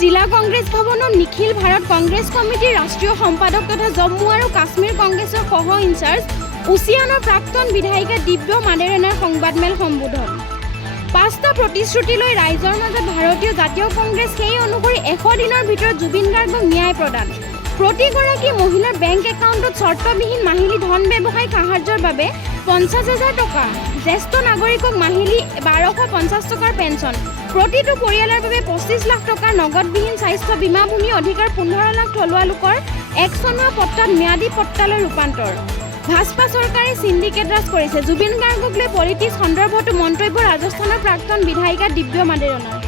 জিলা কংগ্ৰেছ ভৱনত নিখিল ভাৰত কংগ্ৰেছ কমিটিৰ ৰাষ্ট্ৰীয় সম্পাদক তথা জম্মু আৰু কাশ্মীৰ কংগ্ৰেছৰ সহ ইনচাৰ্জ উচিয়ানৰ প্ৰাক্তন বিধায়িকা দিব্য মাদেৰেনাৰ সংবাদমেল সম্বোধন। 5টা প্ৰতিশ্ৰুতি লৈ ৰাইজৰ মাজত ভাৰতীয় জাতীয় কংগ্ৰেছ সেই অনুসৰি 100 দিনৰ ভিতৰত জুবিন গাৰ্গক ন্যায় প্ৰদান। প্ৰতিগৰাকী মহিলাৰ বেংক একাউণ্টত চৰ্তবিহীন মাহিলী ধন ব্যৱসায়িক সাহায্যৰ বাবে 50,000 টকা, জ্যেষ্ঠ নাগৰিকক মাহিলী 1250 টকাৰ পেঞ্চন, প্ৰতিটো পৰিয়ালৰ বাবে 25 লাখ টকাৰ নগদবিহীন স্বাস্থ্য বীমা, ভূমি অধিকাৰ 15 লাখ থলুৱা লোকৰ 1 চনৰ পট্টাত ম্যাদী পট্টালৈ ৰূপান্তৰ। ভাজপা চৰকাৰে সিন্ডিকেট ৰাজ কৰিছে। জুবিন গাৰ্গক লৈ পলিটিক্স সন্দৰ্ভতো মন্তব্য ৰাজস্থানৰ প্ৰাক্তন বিধায়িকা দিব্য মাদেৰনাৰ।